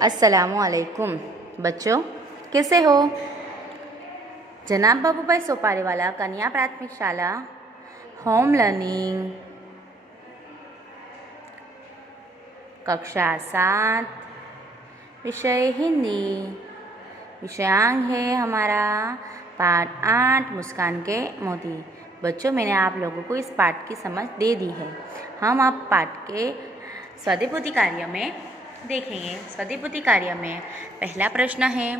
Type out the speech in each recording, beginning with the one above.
अस्सलामुअलैकुम बच्चों, कैसे हो। जनाब बाबूभाई सोपारीवाला कन्या प्राथमिक शाला होम लर्निंग कक्षा 7 विषय हिंदी विषयांक है हमारा पाठ 8 मुस्कान के मोती। बच्चों, मैंने आप लोगों को इस पाठ की समझ दे दी है। हम अब पाठ के स्वाध्यायपूर्ति कार्य में देखेंगे। स्वाध्यायपूर्ति कार्य में पहला प्रश्न है,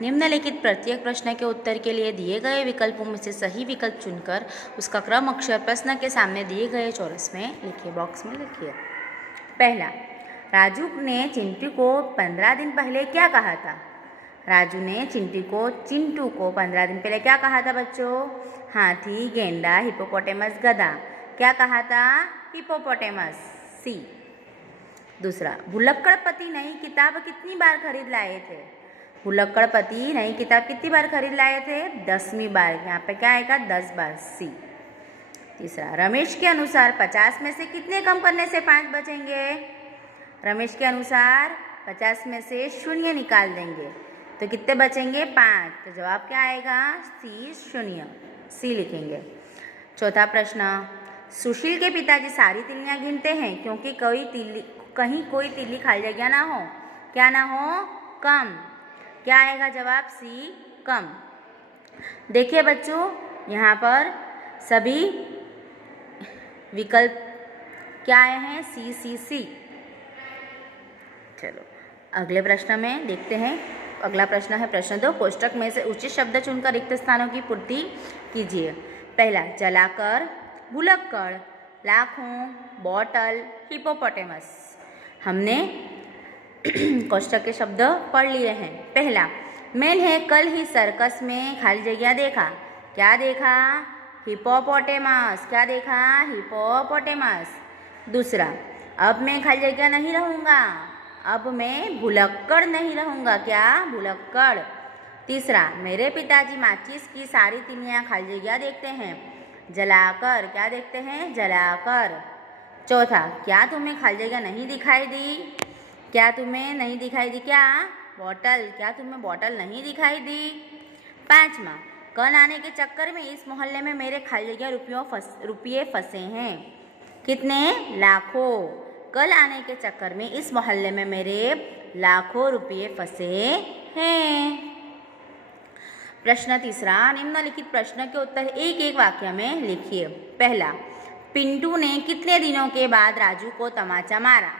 निम्नलिखित प्रत्येक प्रश्न के उत्तर के लिए दिए गए विकल्पों में से सही विकल्प चुनकर उसका क्रम अक्षर प्रश्न के सामने दिए गए चौरस में लिखिए, बॉक्स में लिखिए। पहला, राजू ने चिंटू को 15 दिन पहले क्या कहा था। राजू ने चिंटू को 15 दिन पहले क्या कहा था बच्चों। हाथी, गेंडा, हिपोपोटेमस, गधा। क्या कहा था? हिपोपोटेमस, सी। दूसरा, भुलक्कड़पति नई किताब कितनी बार खरीद लाए थे। भुलक्कड़पति नई किताब कितनी बार खरीद लाए थे? 10वीं बार। यहाँ पे क्या आएगा? 10 बार, सी। तीसरा, रमेश के अनुसार 50 में से कितने कम करने से 5 बचेंगे। रमेश के अनुसार 50 में से 0 निकाल देंगे तो कितने बचेंगे? 5। तो जवाब क्या आएगा? सी, 0, सी लिखेंगे। चौथा प्रश्न, सुशील के पिताजी सारी तिल्लियाँ गिनते हैं क्योंकि कहीं कोई तिल्ली खाली जगह ना हो। क्या ना हो? कम। क्या आएगा जवाब? सी, कम। देखिए बच्चों, यहाँ पर सभी विकल्प क्या आए हैं? सी, सी, सी। चलो अगले प्रश्न में देखते हैं। अगला प्रश्न है प्रश्न 2, कोष्टक में से उचित शब्द चुनकर रिक्त स्थानों की पूर्ति कीजिए। पहला, जलाकर, भुलक्कड़, लाखों, बॉटल, हिपोपोटेमस। हमने कोष्टक के शब्द पढ़ लिए हैं। पहला, मैंने कल ही सर्कस में खाली जगह देखा। क्या देखा? हिपोपोटेमस। क्या देखा? हिपोपोटेमस। दूसरा, अब मैं खाली जगह नहीं रहूँगा, अब मैं भुलक्कड़ नहीं रहूँगा। क्या? भुलक्कड़। तीसरा, मेरे पिताजी माचिस की सारी तिल्लियाँ खाली जगह देखते हैं। जलाकर। क्या देखते हैं? जलाकर। चौथा, क्या तुम्हें खाली जगह नहीं दिखाई दी? क्या तुम्हें नहीं दिखाई दी? क्या? बॉटल। क्या तुम्हें बॉटल नहीं दिखाई दी? पांचवा, कल आने के चक्कर में इस मोहल्ले में मेरे खाली जगह रुपये फंसे हैं। कितने? लाखों। कल आने के चक्कर में इस मोहल्ले में मेरे लाखों रुपये फंसे हैं। प्रश्न तीसरा, निम्नलिखित प्रश्न के उत्तर एक एक वाक्य में लिखिए। पहला, पिंटू ने कितने दिनों के बाद राजू को तमाचा मारा।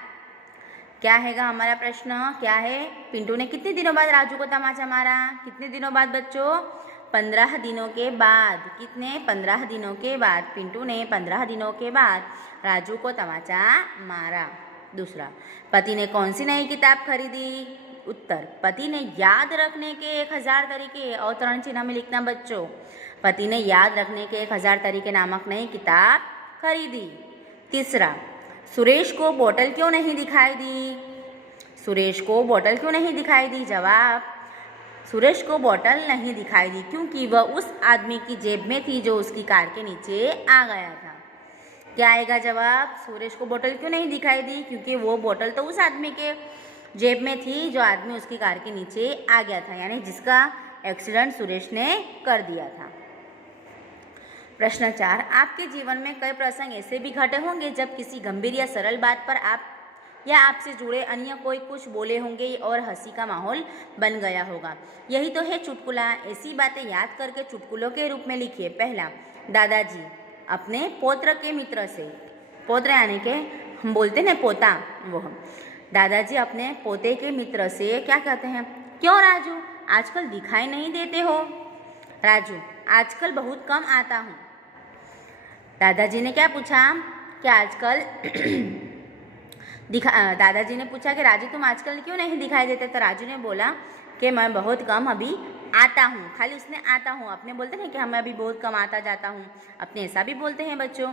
क्या हैगा हमारा प्रश्न? क्या है? पिंटू ने कितने दिनों बाद राजू को तमाचा मारा। कितने दिनों बाद बच्चों? 15 दिनों के बाद। कितने? 15 दिनों के बाद। पिंटू ने 15 दिनों के बाद राजू को तमाचा मारा। दूसरा, पति ने कौन सी नई किताब खरीदी। उत्तर, पति ने याद रखने के 1000 तरीके, अवतरण चिन्ह में लिखना बच्चों। पति ने याद रखने के 1000 तरीके नामक नई किताब खरीदी। तीसरा, सुरेश को बोतल क्यों नहीं दिखाई दी। सुरेश को बोतल क्यों नहीं दिखाई दी? जवाब, सुरेश को बोतल नहीं दिखाई दी क्योंकि वह उस आदमी की जेब में थी जो उसकी कार के नीचे आ गया था। क्या आएगा जवाब? सुरेश को बोतल क्यों नहीं दिखाई दी? क्योंकि वो बोतल तो उस आदमी के जेब में थी जो आदमी उसकी कार के नीचे आ गया था, यानी जिसका एक्सीडेंट सुरेश ने कर दिया था। प्रश्न 4, आपके जीवन में कई प्रसंग ऐसे भी घटे होंगे जब किसी गंभीर या सरल बात पर आप या आपसे जुड़े अन्य कोई कुछ बोले होंगे और हंसी का माहौल बन गया होगा। यही तो है चुटकुला। ऐसी बातें याद करके चुटकुलों के रूप में लिखिए। पहला, दादाजी अपने पौत्र के मित्र से, पौत्र यानी के हम बोलते हैं पोता, वो हम दादाजी अपने पोते के मित्र से क्या कहते हैं? क्यों राजू, आजकल दिखाई नहीं देते हो। राजू, आजकल बहुत कम आता हूँ। दादाजी ने क्या पूछा? क्या आजकल दादाजी ने पूछा कि राजू तुम आजकल क्यों नहीं दिखाई देते। तो राजू ने बोला कि मैं बहुत कम अभी आता हूँ। खाली उसने आता हूँ, अपने बोलते हैं कि हम अभी बहुत कम आता जाता हूँ। अपने ऐसा भी बोलते हैं बच्चों,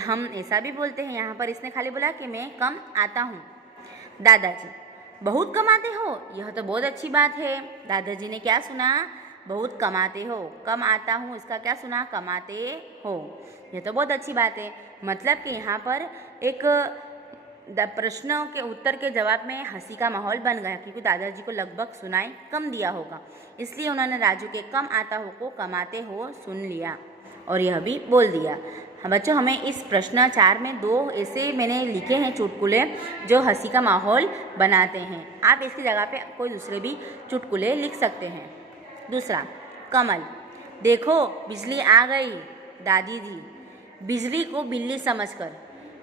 हम ऐसा भी बोलते हैं। यहाँ पर इसने खाली बोला कि मैं कम आता हूँ। दादाजी, बहुत कमाते हो, यह तो बहुत अच्छी बात है। दादाजी ने क्या सुना? बहुत कमाते हो। कम आता हूँ, इसका क्या सुना? कमाते हो। यह तो बहुत अच्छी बात है। मतलब कि यहाँ पर एक प्रश्नों के उत्तर के जवाब में हंसी का माहौल बन गया, क्योंकि दादाजी को लगभग सुनाई कम दिया होगा, इसलिए उन्होंने राजू के कम आता हो को कमाते हो सुन लिया और यह भी बोल दिया। बच्चों, हमें इस प्रश्न 4 में 2 ऐसे मैंने लिखे हैं चुटकुले जो हंसी का माहौल बनाते हैं। आप इसकी जगह पे कोई दूसरे भी चुटकुले लिख सकते हैं। दूसरा, कमल। देखो बिजली आ गई दादी जी, बिजली को बिल्ली समझकर।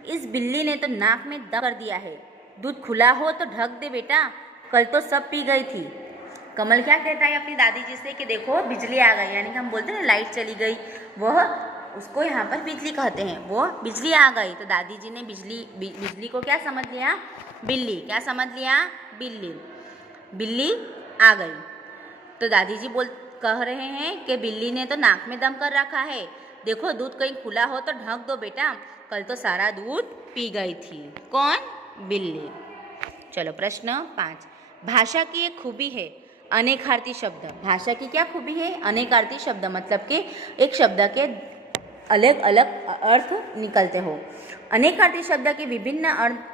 इस बिल्ली ने तो नाक में दम कर दिया है। दूध खुला हो तो ढक दे बेटा, कल तो सब पी गई थी। कमल क्या कहता है अपनी दादी जी से कि देखो बिजली आ गई, यानी कि हम बोलते हैं ना लाइट चली गई, वह उसको यहाँ पर बिजली कहते हैं। वो बिजली आ गई तो दादी जी ने बिजली को क्या समझ लिया? बिल्ली। क्या समझ लिया? बिल्ली। बिल्ली आ गई तो दादी जी कह रहे हैं कि बिल्ली ने तो नाक में दम कर रखा है, देखो दूध कहीं खुला हो तो ढक दो बेटा, कल तो सारा दूध पी गई थी। कौन? बिल्ली। चलो प्रश्न 5, भाषा की एक खूबी है अनेकार्थी शब्द। भाषा की क्या खूबी है? अनेकार्थी शब्द, मतलब कि एक शब्द के अलग अलग अर्थ निकलते हो। अनेकार्थी शब्द के विभिन्न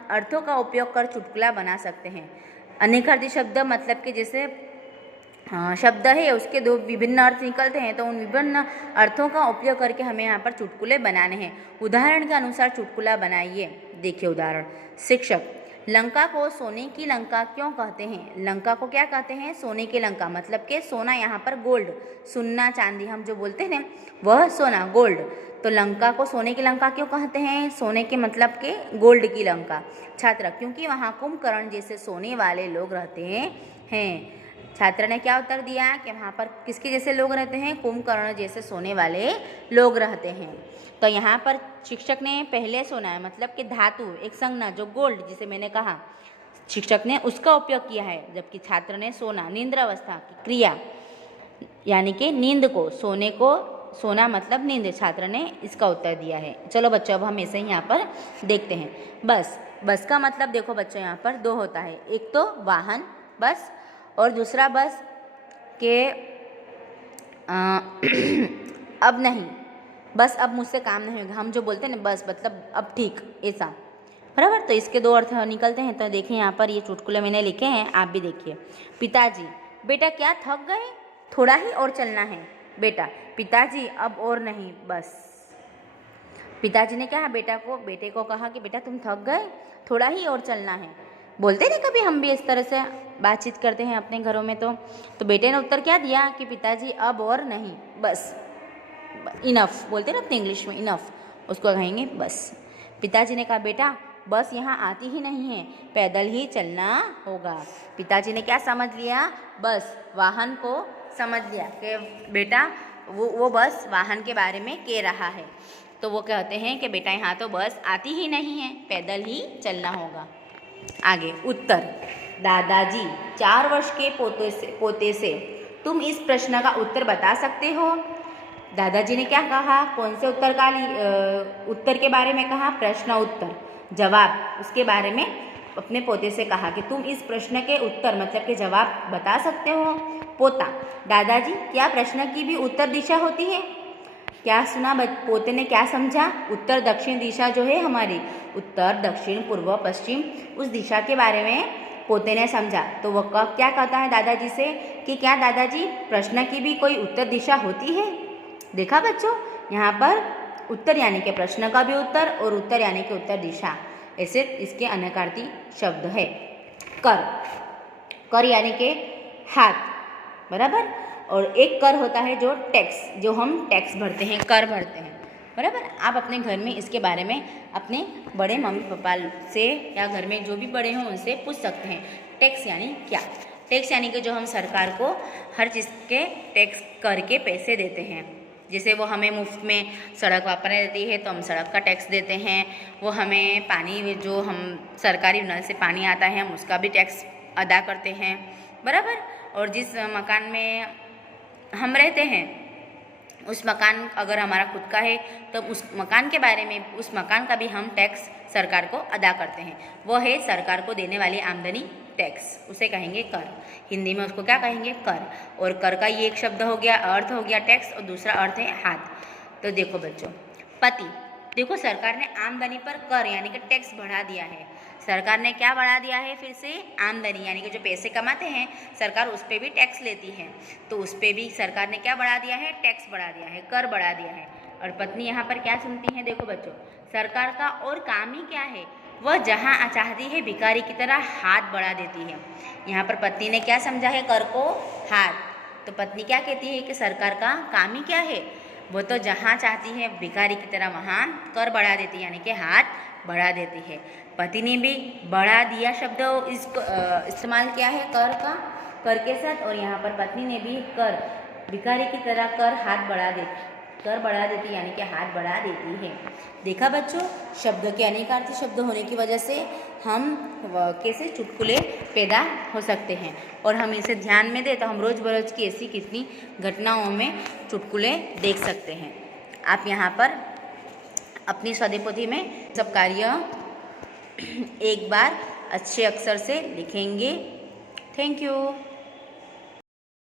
अर्थों का उपयोग कर चुटकुला बना सकते हैं। अनेकार्थी शब्द मतलब कि जैसे शब्द है उसके 2 विभिन्न अर्थ निकलते हैं, तो उन विभिन्न अर्थों का उपयोग करके हमें यहाँ पर चुटकुले बनाने हैं। उदाहरण के अनुसार चुटकुला बनाइए। देखिए उदाहरण। शिक्षक, लंका को सोने की लंका क्यों कहते हैं? लंका को क्या कहते हैं? सोने की लंका, मतलब कि सोना यहाँ पर गोल्ड, सोना चांदी हम जो बोलते हैं वह सोना गोल्ड। तो लंका को सोने की लंका क्यों कहते हैं? सोने के मतलब के गोल्ड की लंका। छात्र, क्योंकि वहाँ कुंभकर्ण जैसे सोने वाले लोग रहते हैं। छात्र ने क्या उत्तर दिया कि वहाँ पर किसके जैसे लोग रहते हैं? कुंभकर्ण जैसे सोने वाले लोग रहते हैं। तो यहाँ पर शिक्षक ने पहले सोना है मतलब कि धातु, एक संज्ञा जो गोल्ड जिसे मैंने कहा, शिक्षक ने उसका उपयोग किया है, जबकि छात्र ने सोना निंद्रावस्था की क्रिया यानी कि नींद को, सोने को, सोना मतलब नींद, छात्र ने इसका उत्तर दिया है। चलो बच्चों अब हम ऐसे ही यहाँ पर देखते हैं। बस। बस का मतलब देखो बच्चों यहाँ पर 2 होता है, एक तो वाहन बस और दूसरा बस के अब नहीं, बस अब मुझसे काम नहीं होगा, हम जो बोलते हैं ना बस मतलब अब ठीक, ऐसा बराबर। तो इसके 2 अर्थ निकलते हैं। तो देखिए यहाँ पर ये चुटकुले मैंने लिखे हैं, आप भी देखिए। पिताजी, बेटा क्या थक गए? थोड़ा ही और चलना है बेटा। पिताजी, अब और नहीं बस। पिताजी ने क्या बेटे को कहा कि बेटा तुम थक गए, थोड़ा ही और चलना है। बोलते नहीं कभी हम भी इस तरह से बातचीत करते हैं अपने घरों में। तो बेटे ने उत्तर क्या दिया कि पिताजी अब और नहीं बस, इनफ बोलते ना अपने इंग्लिश में, इनफ उसको कहेंगे बस। पिताजी ने कहा बेटा बस यहाँ आती ही नहीं है, पैदल ही चलना होगा। पिताजी ने क्या समझ लिया? बस वाहन को समझ लिया कि बेटा वो बस वाहन के बारे में कह रहा है। तो वो कहते हैं कि बेटा यहाँ तो बस आती ही नहीं है, पैदल ही चलना होगा। आगे उत्तर। दादाजी, 4 वर्ष के पोते से तुम इस प्रश्न का उत्तर बता सकते हो? दादाजी ने क्या कहा? कौन से उत्तर के बारे में कहा? प्रश्न उत्तर। जवाब उसके बारे में अपने पोते से कहा कि तुम इस प्रश्न के उत्तर मतलब के जवाब बता सकते हो। पोता, दादाजी क्या प्रश्न की भी उत्तर दिशा होती है? क्या सुना पोते ने? क्या समझा? उत्तर दक्षिण दिशा जो है हमारी, उत्तर दक्षिण पूर्व पश्चिम, उस दिशा के बारे में पोते ने समझा। तो वह क्या कहता है दादाजी से कि क्या दादाजी प्रश्न की भी कोई उत्तर दिशा होती है? देखा बच्चों, यहाँ पर उत्तर यानी कि प्रश्न का भी उत्तर और उत्तर यानी कि उत्तर दिशा, ऐसे इसके अनेकार्थी शब्द है। कर, कर यानी कि हाथ, बराबर। और एक कर होता है जो टैक्स, जो हम टैक्स भरते हैं, कर भरते हैं, बराबर। आप अपने घर में इसके बारे में अपने बड़े मम्मी पापा से या घर में जो भी बड़े हों उनसे पूछ सकते हैं। टैक्स यानी क्या? टैक्स यानी कि जो हम सरकार को हर चीज़ के टैक्स करके पैसे देते हैं। जैसे वो हमें मुफ्त में सड़क वापरने देती है तो हम सड़क का टैक्स देते हैं। वो हमें पानी, जो हम सरकारी नल से पानी आता है हम उसका भी टैक्स अदा करते हैं, बराबर। और जिस मकान में हम रहते हैं उस मकान अगर हमारा खुद का है तो उस मकान के बारे में, उस मकान का भी हम टैक्स सरकार को अदा करते हैं। वो है सरकार को देने वाली आमदनी टैक्स, उसे कहेंगे कर। हिंदी में उसको क्या कहेंगे? कर। और कर का ये एक शब्द हो गया, अर्थ हो गया टैक्स, और दूसरा अर्थ है हाथ। तो देखो बच्चों, पति, देखो सरकार ने आमदनी पर कर यानी कि टैक्स बढ़ा दिया है। सरकार ने क्या बढ़ा दिया है फिर से, आमदनी, यानी कि जो पैसे कमाते हैं सरकार उस पर भी टैक्स लेती है, तो उस पर भी सरकार ने क्या बढ़ा दिया है, टैक्स बढ़ा दिया है, कर बढ़ा दिया है। और पत्नी यहाँ पर क्या सुनती है, देखो बच्चों, सरकार का और काम ही क्या है, वह जहाँ चाहती है भिखारी की तरह हाथ बढ़ा देती है। यहाँ पर पत्नी ने क्या समझा है, कर को हाथ, तो पत्नी क्या कहती है कि सरकार का काम ही क्या है, वो तो जहाँ चाहती है भिखारी की तरह वहाँ कर बढ़ा देती है, यानी कि हाथ बढ़ा देती है। पति ने भी बढ़ा दिया शब्द इसको इस्तेमाल किया है कर का, कर के साथ, और यहाँ पर पत्नी ने भी कर, भिखारी की तरह कर हाथ बढ़ा देती, कर बढ़ा देती यानी कि हाथ बढ़ा देती है। देखा बच्चों, शब्दों के अनेकार्थी शब्द होने की वजह से हम कैसे चुटकुले पैदा हो सकते हैं, और हम इसे ध्यान में दें तो हम रोज़ बरोज़ की ऐसी कितनी घटनाओं में चुटकुले देख सकते हैं। आप यहाँ पर अपनी स्वाध्याय पोथी में सब कार्य एक बार अच्छे अक्षर से लिखेंगे। Thank you.